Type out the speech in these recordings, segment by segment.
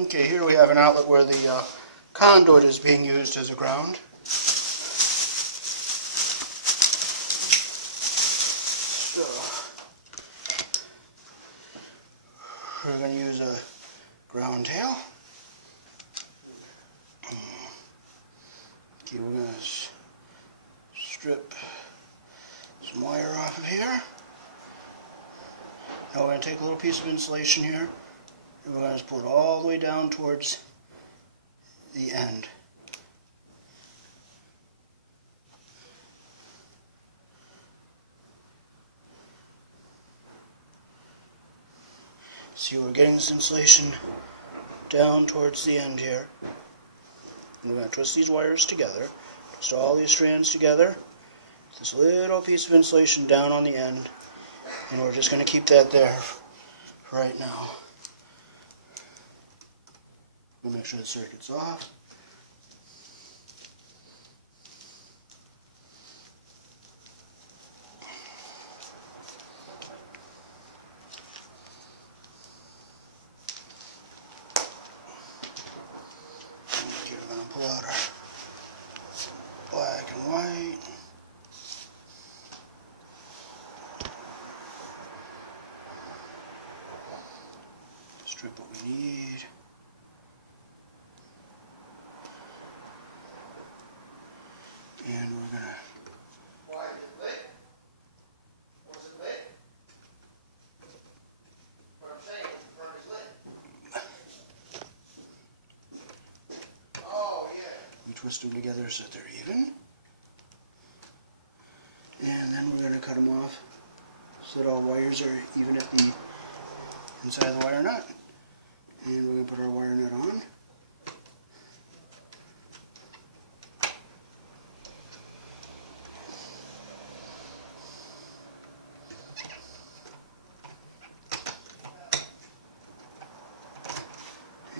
Okay, here we have an outlet where the conduit is being used as a ground. So, we're going to use a ground tail. Okay, we're going to strip some wire off of here. Now we're going to take a little piece of insulation here, and we're going to pull it all the way down towards the end. See, we're getting this insulation down towards the end here. And we're going to twist these wires together, twist all these strands together, this little piece of insulation down on the end, and we're just going to keep that there right now. We'll make sure the circuit's off. Okay, we're going to pull out our black and white. Strip what we need. And we're going to... Why is it lit? What's it lit? What I'm saying, the front is lit. Oh, yeah. We twist them together so that they're even. And then we're going to cut them off so that all wires are even at the inside of the wire nut. And we're going to put our wire nut on.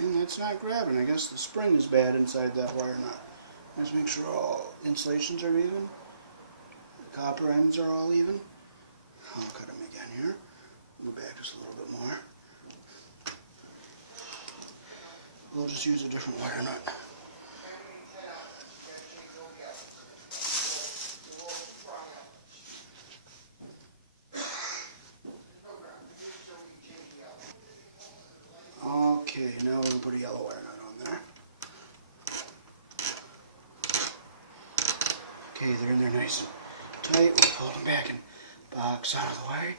And that's not grabbing. I guess the spring is bad inside that wire nut. Let's make sure all insulations are even. The copper ends are all even. I'll cut them again here. Go back just a little bit more. We'll just use a different wire nut. Okay, now we're going to put a yellow wire nut on there. Okay, they're in there nice and tight. We'll pull them back and box out of the way.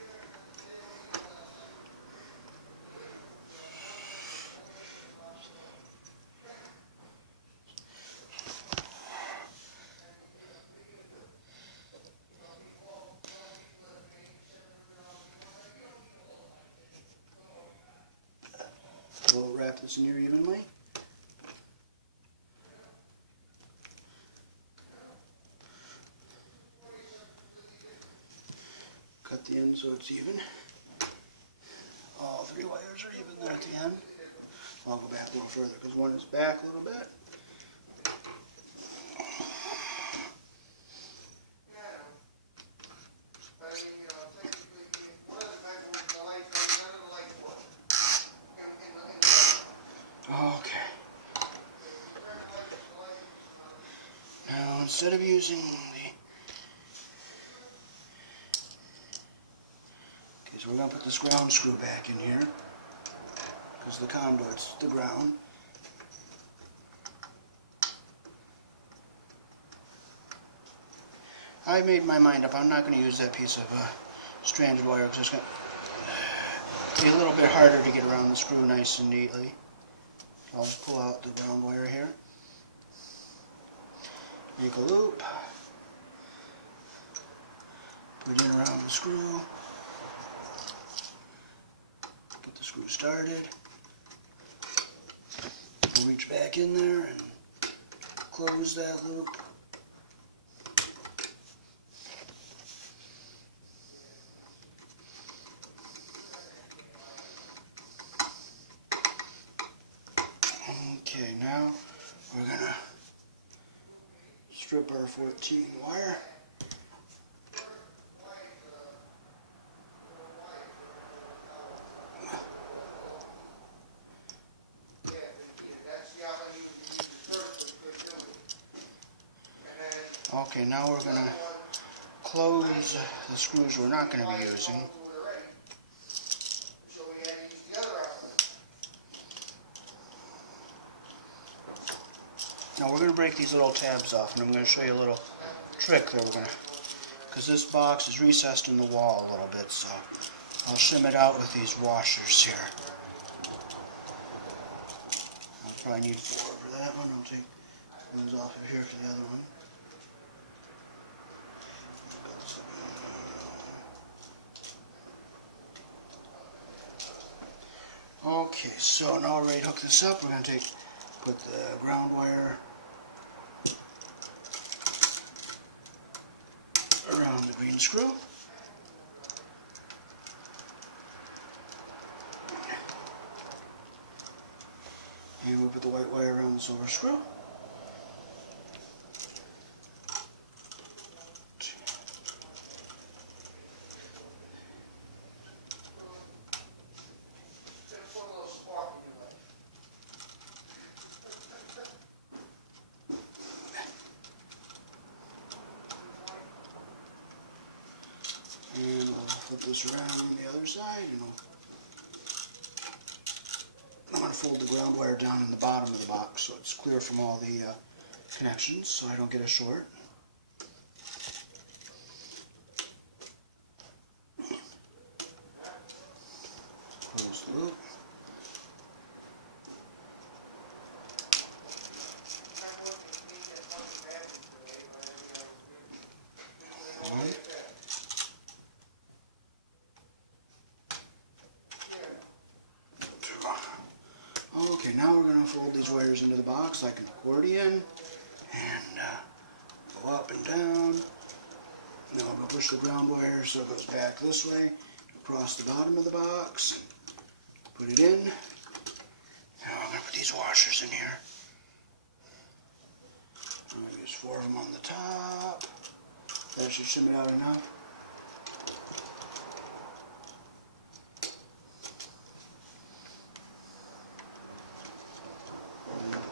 We'll wrap this in here evenly. Cut the end so it's even. All three wires are even there at the end. I'll go back a little further because one is back a little bit. Okay. Now instead of using the... Okay, so we're going to put this ground screw back in here because the conduit's the ground. I made my mind up. I'm not going to use that piece of stranded wire because it's going to be a little bit harder to get around the screw nice and neatly. I'll pull out the ground wire here, make a loop, put it in around the screw, get the screw started, we'll reach back in there and close that loop. Okay, now we're going to strip our 14 wire. Okay, now we're going to close the screws we're not going to be using. So we had to use the other outlet. Now we're going to break these little tabs off, and I'm going to show you a little trick that we're going to, because this box is recessed in the wall a little bit, so I'll shim it out with these washers here. I'll probably need 4 for that one. I'll take ones off of here for the other one. Okay, so now we're ready to hook this up. We're going to put the ground wire around the green screw. And we'll put the white wire around the silver screw. And we'll flip this around on the other side, and I'm going to fold the ground wire down in the bottom of the box so it's clear from all the connections so I don't get a short. Close the loop. Okay, now we're going to fold these wires into the box like an accordion and go up and down. Now I'm going to push the ground wire so it goes back this way, across the bottom of the box, put it in. Now I'm going to put these washers in here. I'm going to use 4 of them on the top. That should shim it out enough.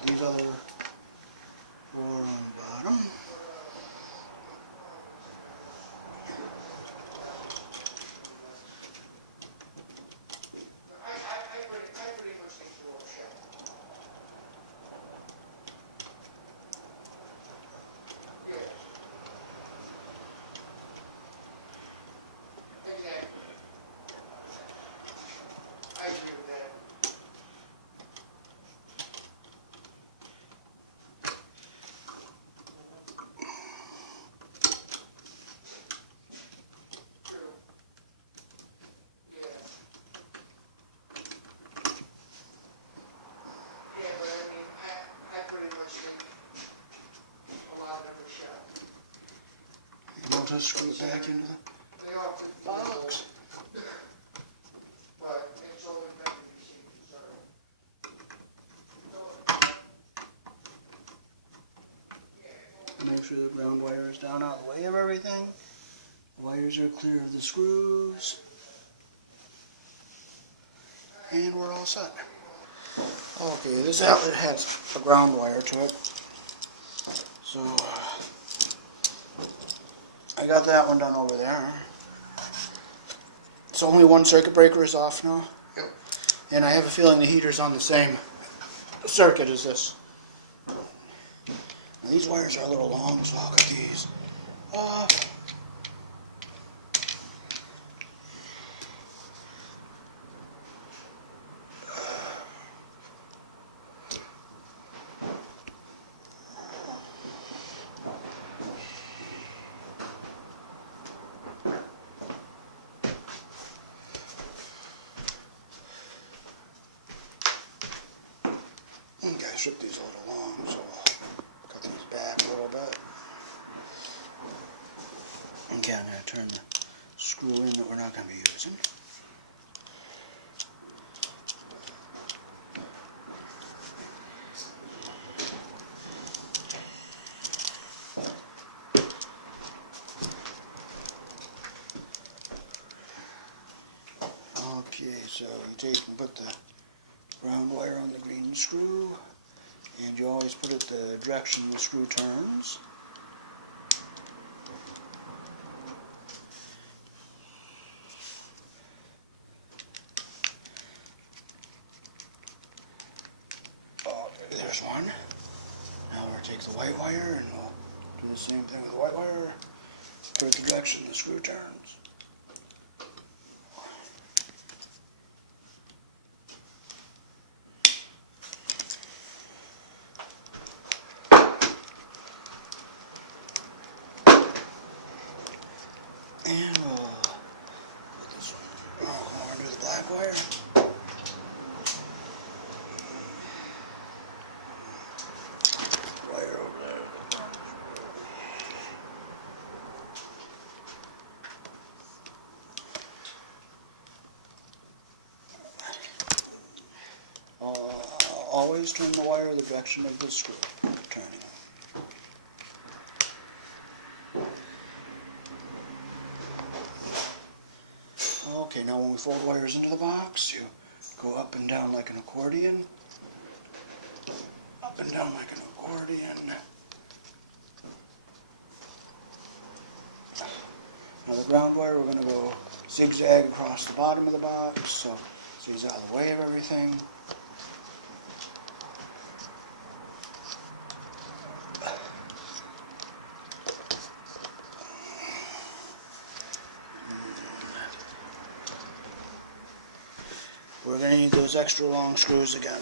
These other 4 on the bottom. I pretty much think the whole shell. Yes. Exactly. I agree with that. True. Yeah. Yeah, but I mean, I pretty much think a lot of them are shell. And we'll just screw it back into the They often box. but it's always better to be safe than sorry. Make sure the ground wire is down out of the way of everything. The wires are clear of the screws. And we're all set. Okay, this outlet has a ground wire to it. So, I got that one done over there. So only one circuit breaker is off now. Yep. And I have a feeling the heater's on the same circuit as this. Now, these wires are a little long, so I'll cut these off. Okay, I stripped these a little long, so I'll cut these back a little bit. Okay, I'm going to turn the screw in that we're not going to be using. Okay, so you take and put the ground wire on the green screw, and you always put it the direction the screw turns. first one. Now we'll take the white wire and we'll do the same thing with the white wire. Put it the direction the screw turns. And we'll put this one. Oh, come over and do the black wire. Wire over there. Always turn the wire the direction of the screw turning. Okay, now when we fold wires into the box, you go up and down like an accordion. Up and down like an accordion. Now the ground wire, we're going to go zigzag across the bottom of the box, so he's out of the way of everything. We're going to need those extra long screws again.